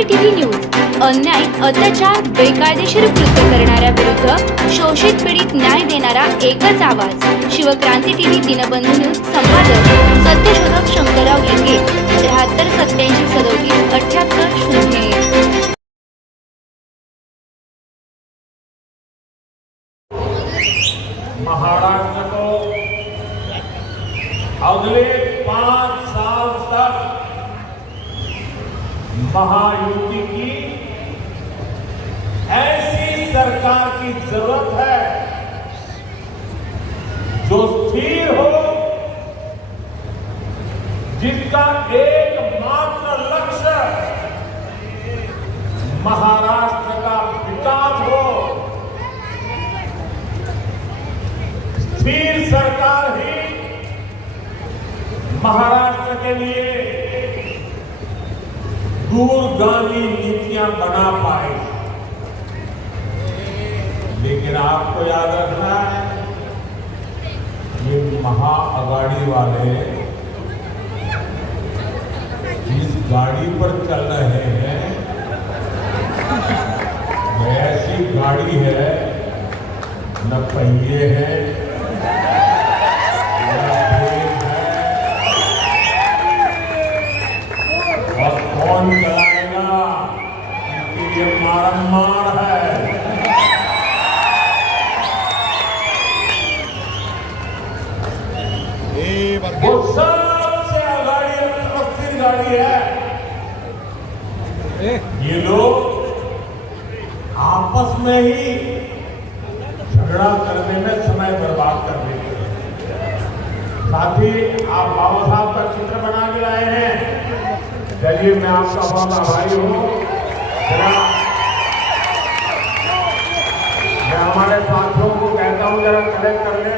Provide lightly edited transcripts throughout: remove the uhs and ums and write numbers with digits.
क्रांती TV news अन्याय, अत्याचार, बेकायदेशीर कृत्य करणाऱ्या विरुद्ध शोषित पीडित न्याय देणारा एकच आवाज. Shivkranti TV Dinbandhu news. संपादक सत्यशोधक शंकरराव लिंगे. 73 87 37 78 0. महाराष्ट्र को अगले 5 साल तक महायुति की ऐसी सरकार की जरूरत है जो स्थिर हो, जिसका एकमात्र लक्ष्य महाराष्ट्र का विकास हो. स्थिर सरकार ही महाराष्ट्र के लिए दूरगामी नीतियां बना पाए. लेकिन आपको याद रखना है, ये महाआघाड़ी वाले जिस गाड़ी पर चल रहे हैं, ऐसी गाड़ी है, न पहिए हैं, कौन चलाएगा, इसके लिए मारमार है. वो सबसे आगाड़ी अस्थिर गाड़ी है. ये लोग आपस में ही झगड़ा करने में समय बर्बाद कर देते हैं. साथ ही आप बाबा साहब का चित्र बना के लाए हैं. चलिए, मैं आपका बहुत आभारी हूँ. मैं हमारे साथियों को कहता हूँ, जरा कलेक्ट कर ले.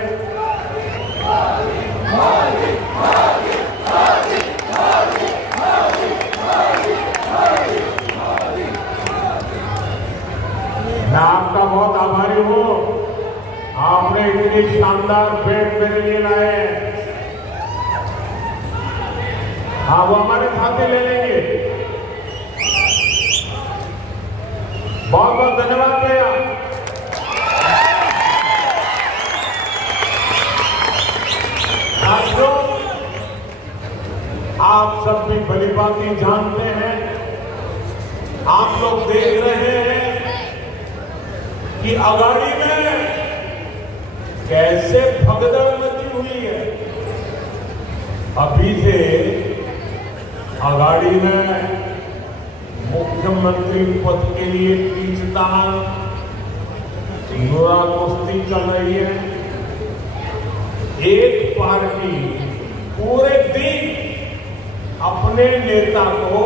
मैं आपका बहुत आभारी हूँ. आपने इतनी शानदार भेंट मेरे लिए लाए. हाँ, वो हमारे खाते ले लेंगे. बहुत बहुत धन्यवाद भैया. साथियों, आप सब भी भलीभांति जानते हैं, आप लोग देख रहे हैं कि अगाड़ी में कैसे भगदड़ मची हुई है. अभी से अगाड़ी में मुख्यमंत्री पद के लिए खींचतान, कुश्ती चल रही है. एक पार्टी पूरे दिन अपने नेता को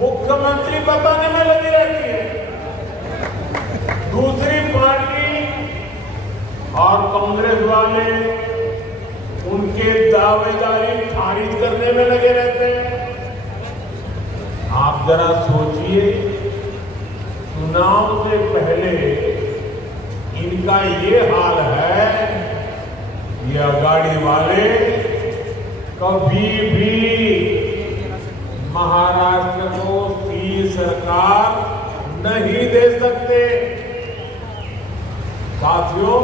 मुख्यमंत्री बताने में लगी रहती है. दूसरी पार्टी और कांग्रेस वाले उनके दावेदारी खारिज करने में लगे रहते हैं. आप जरा सोचिए, चुनाव से पहले इनका ये हाल है. ये अगाड़ी वाले कभी भी महाराष्ट्र को स्थिर सरकार नहीं दे सकते. साथियों,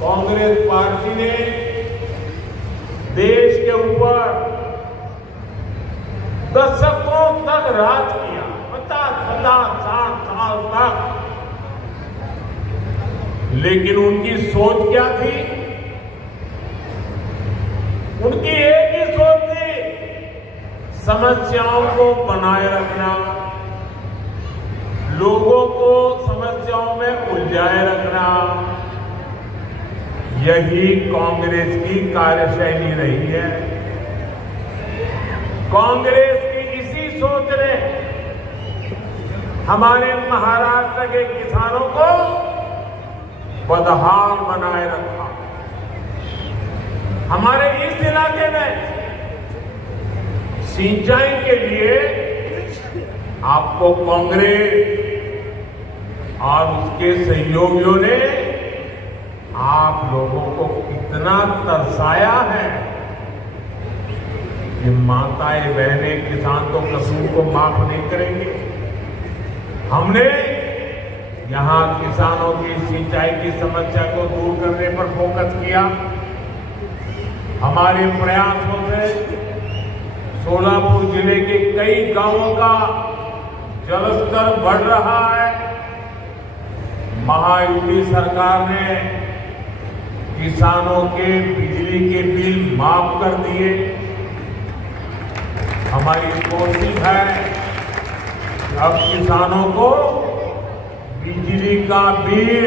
कांग्रेस पार्टी ने देश के ऊपर दशकों तक राज किया. 50-60 साल तक. लेकिन उनकी सोच क्या थी? उनकी एक ही सोच थी, समस्याओं को बनाए रखना, लोगों को समस्याओं में उलझाए रखना. यही कांग्रेस की कार्यशैली रही है. कांग्रेस की इसी सोच ने हमारे महाराष्ट्र के किसानों को बदहाल बनाए रखा. हमारे इस इलाके में सिंचाई के लिए आपको कांग्रेस और उसके सहयोगियों ने आप लोगों को कितना तरसाया है, कि माताएं बहनें किसान तो कसूर को माफ नहीं करेंगे। हमने यहाँ किसानों की सिंचाई की समस्या को दूर करने पर फोकस किया। हमारे प्रयासों से सोलापुर जिले के कई गांवों का जलस्तर बढ़ रहा है। महायुति सरकार ने किसानों के बिजली के बिल माफ कर दिए। हमारी कोशिश है कि अब किसानों को बिजली का बिल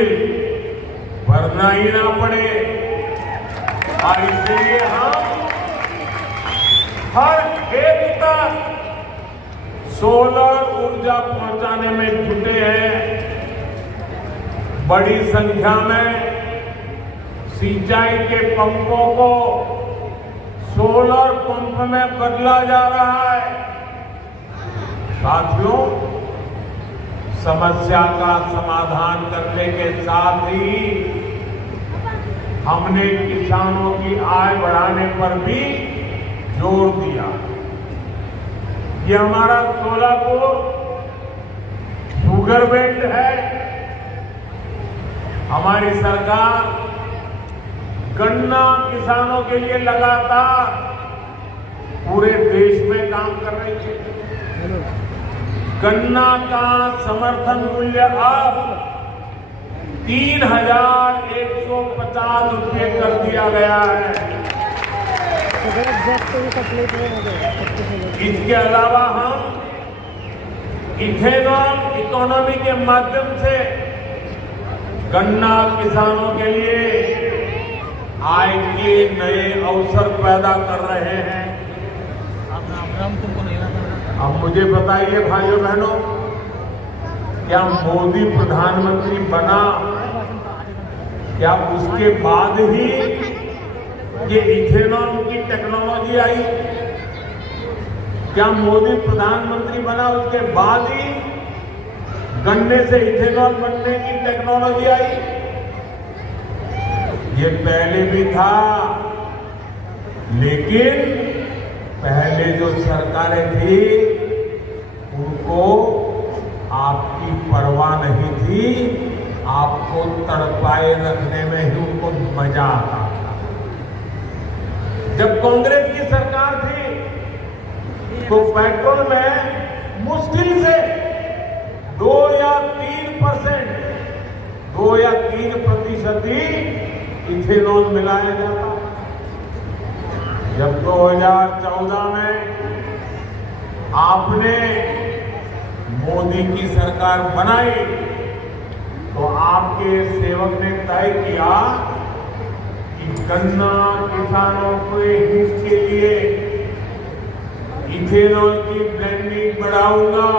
भरना ही ना पड़े और इसलिए हम हर खेत तक सोलर ऊर्जा पहुंचाने में जुटे हैं। बड़ी संख्या में सिंचाई के पंपों को सोलर पंप में बदला जा रहा है। साथियों, समस्या का समाधान करने के साथ ही हमने किसानों की आय बढ़ाने पर भी जोर दिया। ये हमारा सोलापुर शुगर बेल्ट है। हमारी सरकार गन्ना किसानों के लिए लगातार पूरे देश में काम कर रही है। गन्ना का समर्थन मूल्य अब 3,150 रुपये कर दिया गया है। इसके अलावा हम इथेनॉल इकोनॉमी के माध्यम से गन्ना किसानों के लिए आय के नए अवसर पैदा कर रहे हैं। अब मुझे बताइए भाइयों बहनों, क्या मोदी प्रधानमंत्री बना, क्या उसके बाद ही ये इथेनॉल की टेक्नोलॉजी आई? क्या मोदी प्रधानमंत्री बना उसके बाद ही गन्ने से इथेनॉल बनने की टेक्नोलॉजी आई? ये पहले भी था, लेकिन पहले जो सरकारें थी उनको आपकी परवाह नहीं थी। आपको तड़पाए रखने में ही उनको मजा आता था। जब कांग्रेस की सरकार थी तो पेट्रोल में मुश्किल से 2 या 3% ही इथेनॉल मिलाया जाता। जब 2014 में आपने मोदी की सरकार बनाई तो आपके सेवक ने तय किया कि गन्ना किसानों के हित के लिए इथेनॉल की ब्लेंडिंग बढ़ाऊंगा।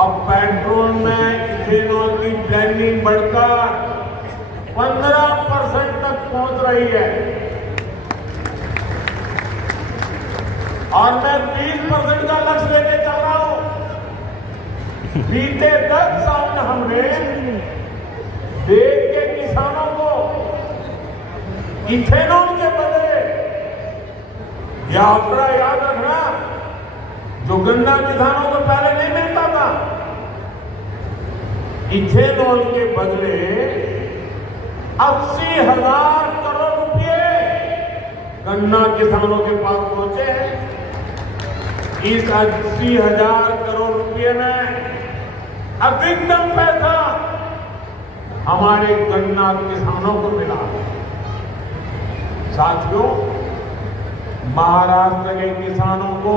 अब पेट्रोल में इथेनॉल की ब्लेंडिंग बढ़कर 15% तक पहुंच रही है और मैं 20% का लक्ष्य लेके चल रहा हूं। बीते 10 साल में हमने देश के किसानों को इथेनॉल के बदले, यह आंकड़ा याद रखना, जो गन्ना किसानों को पहले नहीं मिलता था, इथेनॉल के बदले 80,000 करोड़ रुपए गन्ना किसानों के पास पहुंचे हैं। इस 80,000 करोड़ रुपए में अधिकतम पैसा हमारे गन्ना किसानों को मिला। साथियों, महाराष्ट्र के किसानों को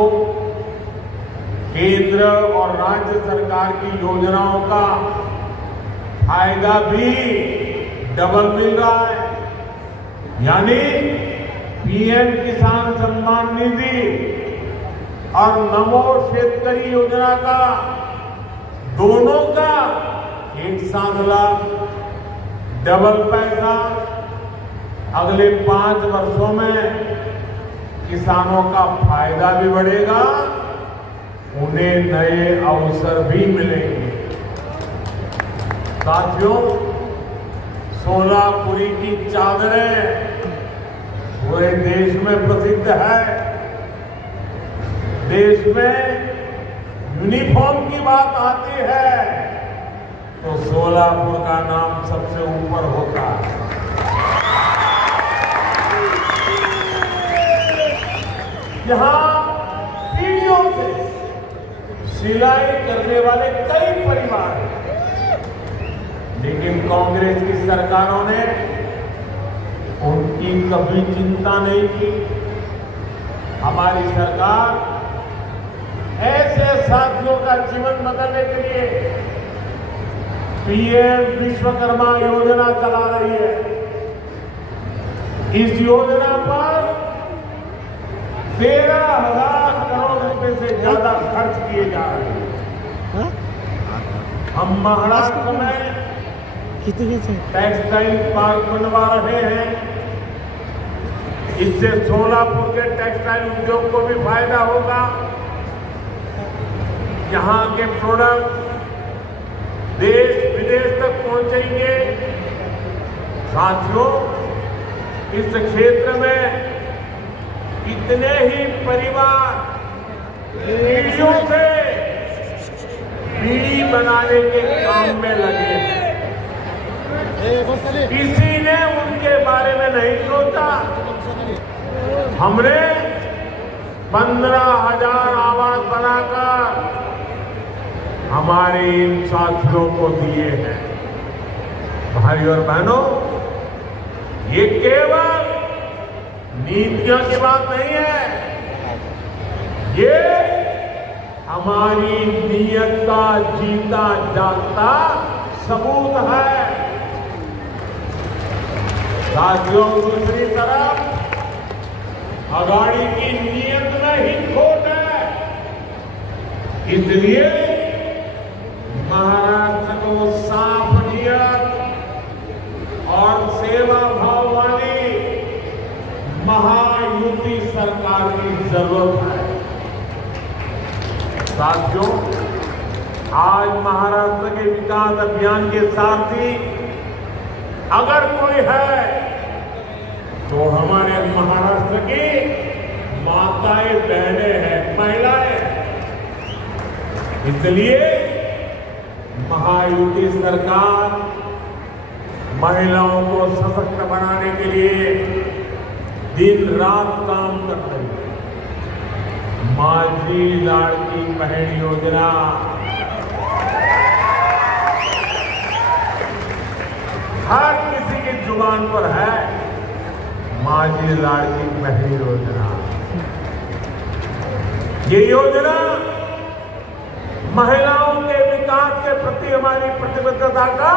केंद्र और राज्य सरकार की योजनाओं का फायदा भी डबल मिल रहा है। यानी पीएम किसान सम्मान निधि और नमो शेतकरी योजना का, दोनों का एक साथ लाभ, डबल पैसा। अगले 5 वर्षों में किसानों का फायदा भी बढ़ेगा, उन्हें नए अवसर भी मिलेंगे। साथियों, सोलापुरी की चादरें पूरे देश में प्रसिद्ध है। देश में यूनिफॉर्म की बात आती है तो सोलापुर का नाम सबसे ऊपर होता है। यहाँ पीढ़ियों से सिलाई करने वाले कई परिवार हैं, लेकिन कांग्रेस की सरकारों ने उनकी कभी चिंता नहीं की। हमारी सरकार ऐसे साथियों का जीवन बदलने के लिए पीएम विश्वकर्मा योजना चला रही है। इस योजना पर 13,000 करोड़ रुपए से ज्यादा खर्च किए जा रहे हैं। हम महाराष्ट्र में टेक्सटाइल पार्क बनवा रहे हैं। इससे सोलापुर के टेक्सटाइल उद्योग को भी फायदा होगा। यहाँ के प्रोडक्ट देश विदेश तक पहुंचेंगे। साथियों, इस क्षेत्र में कितने ही परिवार पीढ़ियों से बीड़ी बनाने के काम में लगे हैं। किसी ने उनके बारे में नहीं सोचा। हमने 15,000 आवास बनाकर हमारे इन साथियों को दिए हैं। भाई और बहनों, ये केवल नीतियों की बात नहीं है, ये हमारी नीयत का जीता जागता सबूत है। साथियों, दूसरी तरफ अगाड़ी की नीयत में ही खोट है। इसलिए महाराष्ट्र को साफ नीयत और सेवा भाव वाली महायुति सरकार की जरूरत है। साथियों, आज महाराष्ट्र के विकास अभियान के सारथी अगर कोई है तो हमारे महाराष्ट्र की माताएं, बहनें हैं, महिलाएं हैं। इसलिए महायुति सरकार महिलाओं को सशक्त बनाने के लिए दिन रात काम कर रही है। माझी लाड़की बहन योजना हर किसी की जुबान पर है। माझी लाड़की बहन योजना, ये योजना महिलाओं के विकास के प्रति हमारी प्रतिबद्धता का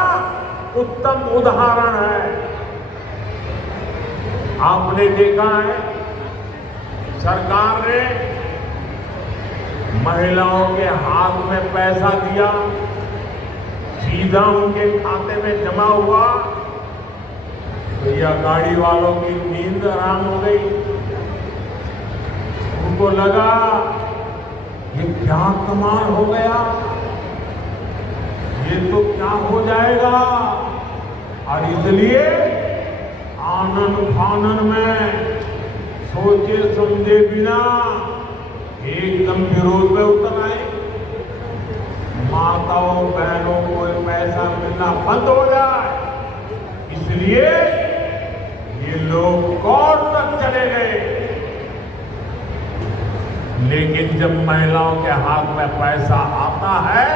उत्तम उदाहरण है। आपने देखा है, सरकार ने महिलाओं के हाथ में पैसा दिया, सीधा उनके खाते में जमा हुआ, तो यह गाड़ी वालों की नींद आराम हो गई। उनको लगा ये क्या कमाल हो गया, ये तो क्या हो जाएगा, और इसलिए आनन फानन में सोचे समझे बिना एकदम विरोध में उतर आए। माताओं बहनों को पैसा मिलना बंद हो जाए, इसलिए ये लोग कोर्ट तक चले गए। लेकिन जब महिलाओं के हाथ में पैसा आता है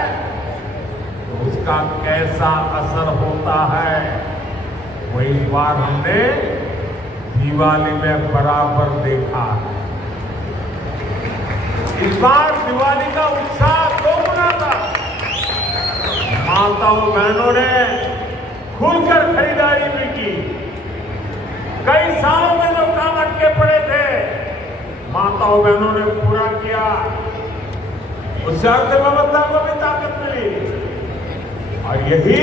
तो उसका कैसा असर होता है, वो इस बार हमने दिवाली में बराबर देखा है। इस बार दिवाली का उत्साह दोगुना था। माताओं बहनों ने खुलकर खरीदारी भी की। कई सालों में जो काम अटके पड़े थे, माताओं बहनों ने पूरा किया। उससे अर्थव्यवस्था को भी ताकत मिली, और यही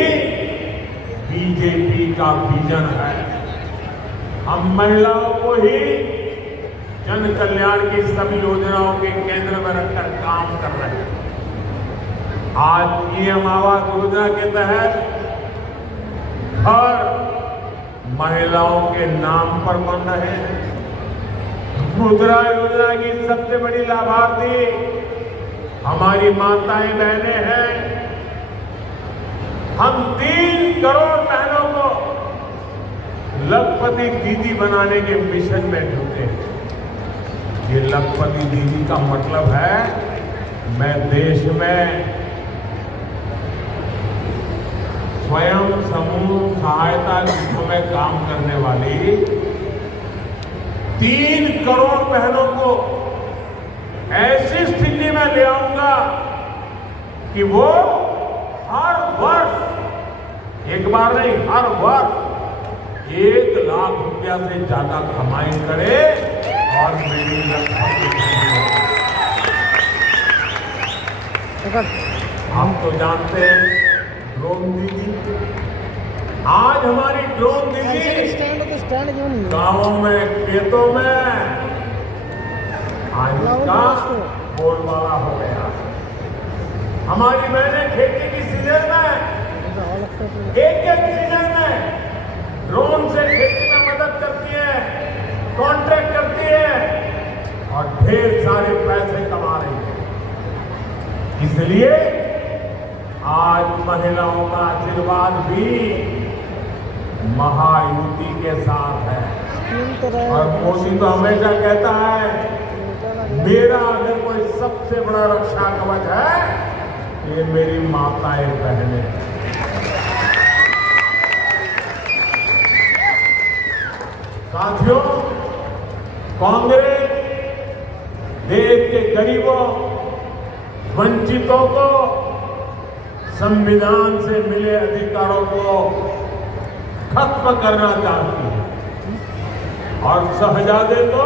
बीजेपी का विजन है। हम महिलाओं को ही जन कल्याण की सभी योजनाओं के केंद्र में रखकर काम कर रहे हैं। आज पीएम आवास योजना के तहत घर महिलाओं के नाम पर बन रहे हैं। मुद्रा योजना की सबसे बड़ी लाभार्थी हमारी माताएं बहनें हैं। हम 3 करोड़ बहनों को लखपति दीदी बनाने के मिशन में जुटे हैं। ये लखपति दीदी का मतलब है मैं देश में स्वयं समूह सहायता समूह में काम करने वाली 3 करोड़ बहनों को ऐसी स्थिति में ले आऊंगा कि वो हर वर्ष, एक बार नहीं, हर वर्ष 1 लाख रुपया से ज्यादा कमाई करे और मेरी हम तो जानते हैं ड्रोन दीदी। आज हमारी ड्रोन दीदी गांवों में, खेतों में आज उसका बोलबाला हो गया। हमारी बहनें खेती की सीजन में, एक सीजन में ड्रोन से खेती में मदद करती है, कॉन्ट्रैक्ट करती है और ढेर सारे पैसे कमा रही है। इसलिए आज महिलाओं का आशीर्वाद भी महायुति के साथ है। और मोदी तो हमेशा कहता है मेरा अगर कोई सबसे बड़ा रक्षा कवच है ये मेरी माताएं बहनें। साथियों, कांग्रेस देश के गरीबों, वंचितों को संविधान से मिले अधिकारों को खत्म करना चाहती है और शहजादे को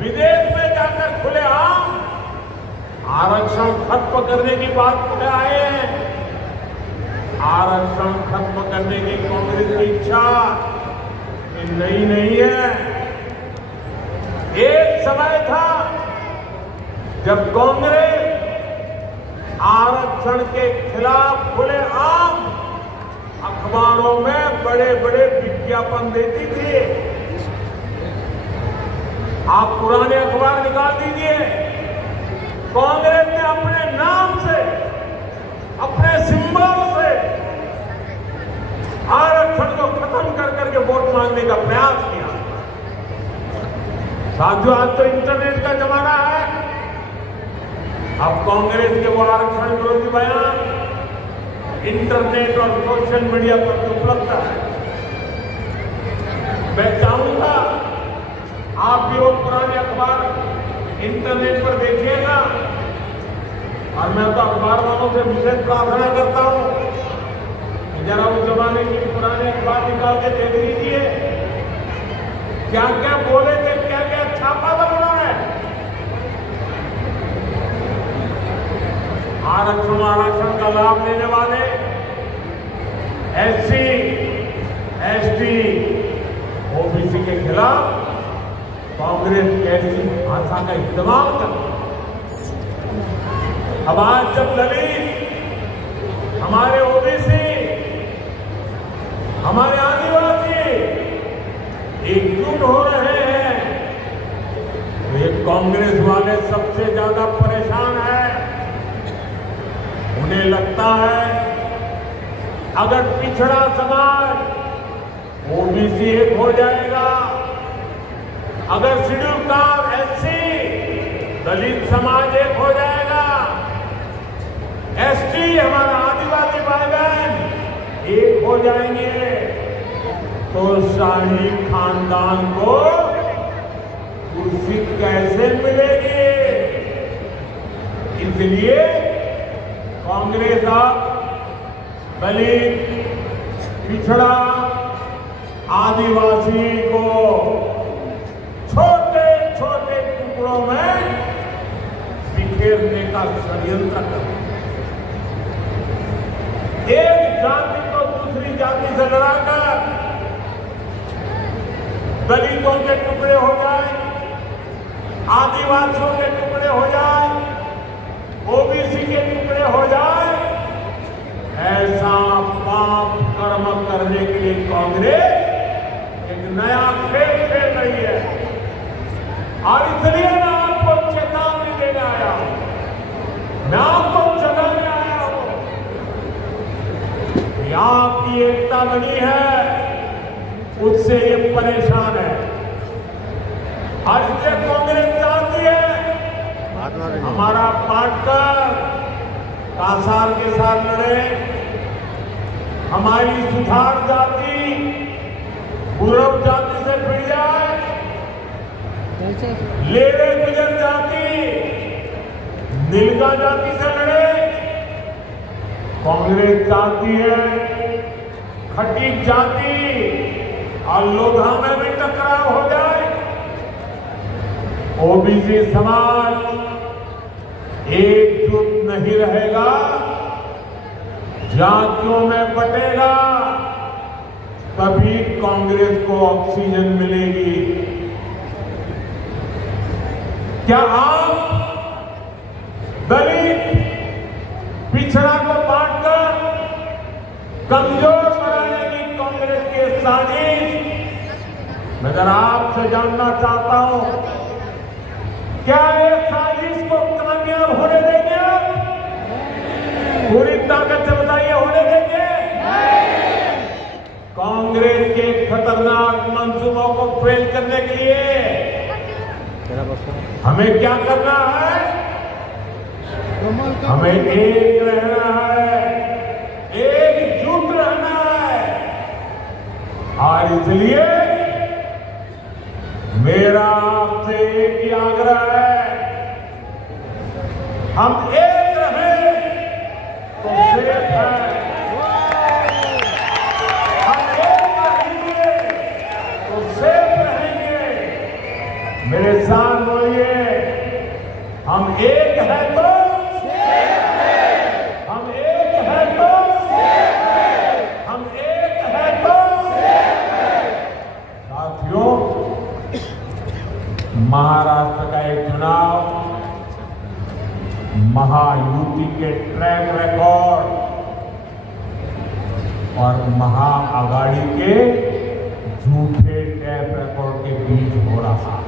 विदेश में जाकर खुलेआम आरक्षण खत्म करने की बात पे आए हैं। आरक्षण खत्म करने की कांग्रेस की इच्छा नई नहीं है। एक समय था जब कांग्रेस आरक्षण के खिलाफ खुलेआम अखबारों में बड़े बड़े विज्ञापन देती थी। आप पुराने अखबार निकाल दीजिए, कांग्रेस ने अपने नाम से, अपने सिंबल से आरक्षण को खत्म कर करके वोट मांगने का प्रयास किया। साथियों, आज तो इंटरनेट का जमाना है। अब कांग्रेस के वो आरक्षण विरोधी बयान इंटरनेट और सोशल मीडिया पर उपलब्ध है। मैं चाहूंगा आप भी वो पुराने अखबार इंटरनेट पर देखिएगा और मैं तो अखबार वालों से विशेष प्रार्थना करता हूं कि जरा उस जमाने की पुराने अखबार निकाल के देख लीजिए, क्या क्या बोले थे, क्या क्या छापा था उन्होंने। आरक्षण का लाभ लेने वाले SC, ST, OBC के खिलाफ कांग्रेस कैसी भाषा का इस्तेमाल करती है। अब आज जब दलित, हमारे OBC, हमारे आदिवासी एकजुट हो रहे हैं तो ये कांग्रेस वाले सबसे ज्यादा परेशान हैं। उन्हें लगता है अगर पिछड़ा समाज OBC एक हो जाएगा, अगर शेड्यूल कास्ट SC दलित समाज एक हो जाएगा, ST हमारा आदिवासी भाई बहन एक हो जाएंगे तो शाही खानदान को कुर्सी कैसे मिलेगी। इसलिए कांग्रेस अब दलित, पिछड़ा, आदिवासी को छोटे छोटे टुकड़ों में बिखेरने का षड्यंत्र कर, एक जाति को दूसरी जाति से लड़ाकर दलितों के टुकड़े हो जाए, आदिवासियों के टुकड़े हो जाए, OBC के टुकड़े हो जाए, ऐसा पाप कर्म करने के लिए कांग्रेस एक नया खेल खेल रही है। और इसलिए मैं आपको चेतावनी देने आया हूं, मैं आपको जगाने आया हूं कि आपकी एकता बनी है, उससे ये परेशान है। और इसलिए कांग्रेस चाहती है हमारा पार्टनर कासार के साथ लड़े, हमारी सुधार जाति पूर्व जाति से भिड़ जाए, लेवे गुजर जाति नीलगा जाति से लड़े। कांग्रेस चाहती है खटीक जाति और लोधा में भी टकराव हो जाए, ओबीसी समाज एकजुट नहीं रहेगा, जातियों में बटेगा, तभी कांग्रेस को ऑक्सीजन मिलेगी। क्या आप दलित पिछड़ा को बांटकर कमजोर बनाने की कांग्रेस की साजिश, मैं जरा आपसे जानना चाहता हूं, क्या ये साजिश को कामयाब होने देंगे आप? पूरी ताकत से बताइए, होने देंगे? कांग्रेस के खतरनाक मंसूबों को फेल करने के लिए हमें क्या करना है? हमें एक रहना है, एकजुट रहना है। और इसलिए मेरा आपसे एक ही आग्रह है, हम एक रहें तो सेफ है, हम एक रहेंगे तो सेफ रहेंगे। मेरे साथ बोलिए, हम एक है तो सेफ है, हम एक है तो सेफ है, हम एक है तो सेफ है। साथियों, महाराष्ट्र का एक चुनाव महायुति के ट्रैक रिकॉर्ड और महाआघाड़ी के झूठे ट्रैक रिकॉर्ड के बीच हो रहा है।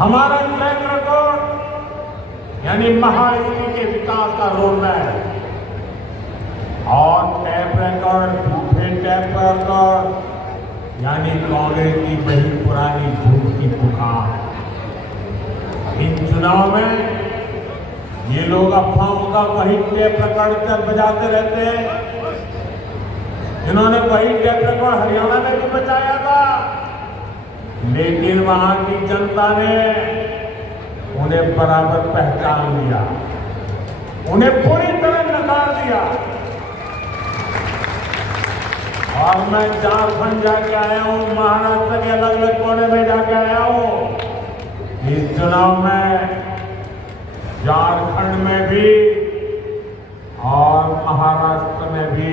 हमारा ट्रैक रिकॉर्ड यानी महायुति के विकास का रोडमैप और टैप रिकॉर्ड, झूठे टैप रिकॉर्ड यानी कांग्रेस की बड़ी पुरानी झूठ की दुकान। इन चुनाव में ये लोग अफवाहों का वही टेप रिकॉर्ड कर बजाते रहते हैं। इन्होंने वही टेप रिकॉर्ड हरियाणा में भी बचाया था, लेकिन वहां की जनता ने उन्हें बराबर पहचान लिया, उन्हें पूरी तरह नकार दिया। और मैं झारखंड जाके आया हूं, महाराष्ट्र के अलग अलग कोने में जाके आया हूं। इस चुनाव में झारखंड में भी और महाराष्ट्र में भी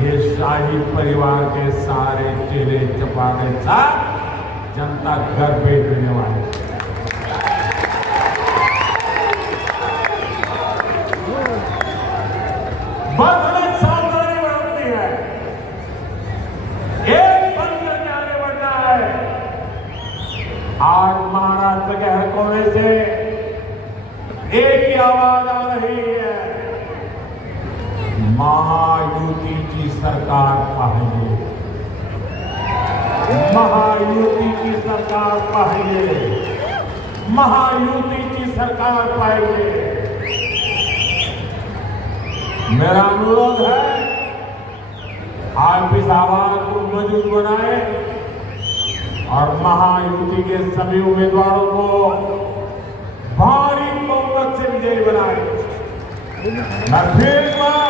ये शाही परिवार के सारे चेहरे चपाटे साथ जनता घर भेज देने वाले। बस हमें सावधानी बरतनी है, एक बन करके आगे बढ़ना है। आज महाराष्ट्र के हर कोने से एक ही आवाज आ रही है, महायुति की सरकार पाएंगे, महायुति की सरकार पाएंगे, महायुति की सरकार पाएंगे। मेरा अनुरोध है, आप इस आवाज को मजबूत बनाए और महायुति के सभी उम्मीदवारों को भारी बहुमत से विजयी बनाए। मैं फिर एक बार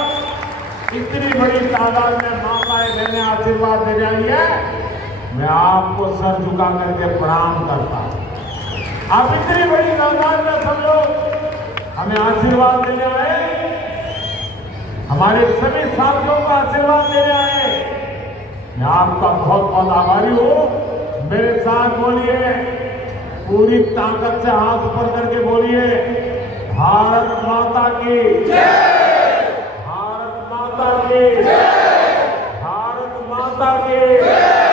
इतनी बड़ी तादाद में माताएं देने आशीर्वाद देने आई है, मैं आपको सर झुका करके प्रणाम करता हूं। आप इतनी बड़ी तादाद में सब लोग हमें आशीर्वाद देने आए, हमारे सभी साथियों को आशीर्वाद देने आए। मैं आपका बहुत बहुत आभारी हूं। मेरे साथ बोलिए, पूरी ताकत से हाथ ऊपर करके बोलिए, भारत माता की जय, भारत माता की जय, भारत माता की जय।